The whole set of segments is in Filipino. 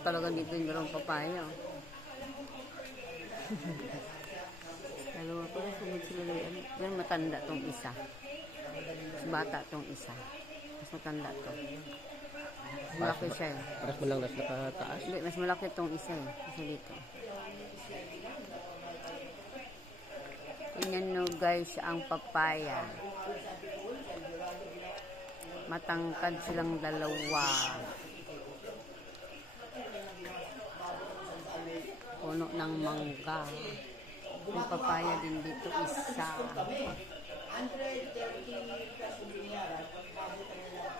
talaga dito yung dalawang papaya. Dalawa pala, sumid sila. Yan, matanda tong isa. Mas bata tong isa. Mas matanda to. Malaki siya eh. Paras mo lang nasa nakataas. Hindi, mas malaki tong isa eh. Kasi dito. Tingnan nyo guys ang papaya. Matangkad silang dalawa. Puno ng mangga. May papaya din dito isa. 130 pesos binayaran, pagkabot ka nila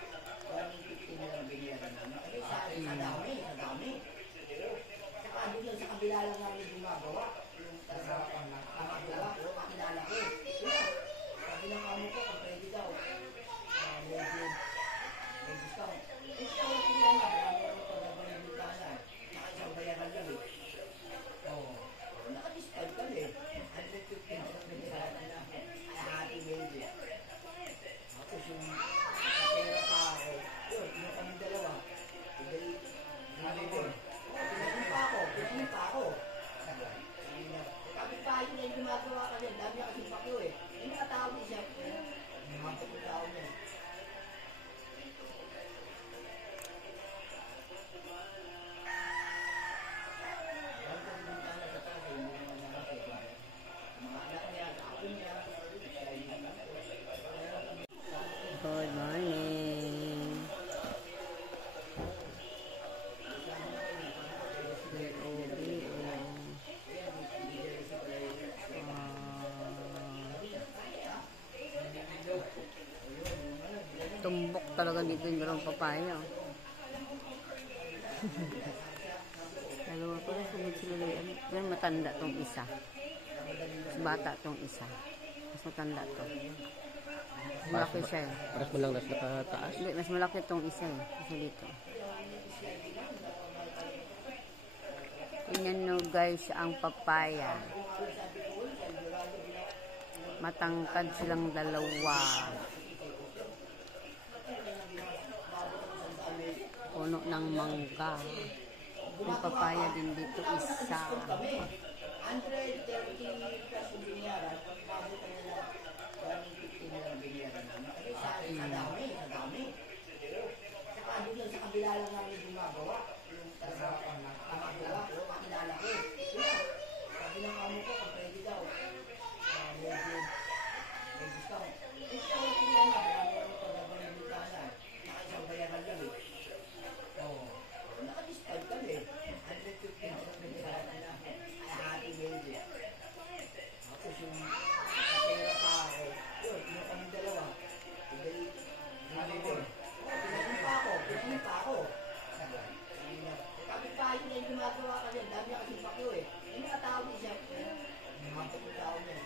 150 na lang binayaran namin. Sa dami. Saka doon sa kabila lang namin gumagawa. Yung nakakagawa ko, kakilala ko. Sabi ng amo ko, kung pwede daw, may discount. Ito ang tingnan na, marami ang pagkabang ng bintana. Nakaisang bayaran lang eh. Oo. Naka-discount kami. 150 na binayaran na. Hati baby. Tapos yung kapera pa ako, yun, yung kami dalawa. Pinahin pa ako. Kapit-pahin na yung gumagawa ka rin. Dami kasi pakyo eh. Yung katawag niya, yung mga pagkatawag niya. Good morning. Tumbok talaga dito yung dalawang papaya. Dalawa pala, sumid sila. Yan, matanda tong isa. Mas bata tong isa. Mas matanda to. Malaki siya eh. Paras mo lang nasa nakataas. Hindi, mas malaki tong isa eh. Kasi dito. Tingnan nyo guys ang papaya. Matangkad silang dalawa. Puno ng mangga. May papaya din dito isa. 130 pesos binayaran, pagkabot ka nila 150 na lang binayaran namin. Sa dami. Saka doon sa kabila lang namin gumagawa. Yung nakakagawa ko, kakilala ko. Sabi ng amo ko, kung pwede daw, may discount. Ito ang tingnan na, marami ang pagkabang ng bintana. Nakaisang bayaran lang eh. Oo. Naka-discount kami. 150 na binayaran na. Hati baby. Tapos yung kapera pa ako, yun, yung kami dalawa. Pinahin pa ako. Kapit-pahin na yung gumagawa ka rin. Dami kasi pakyo eh. Yung katawag niya, yung mga pagkatawag niya.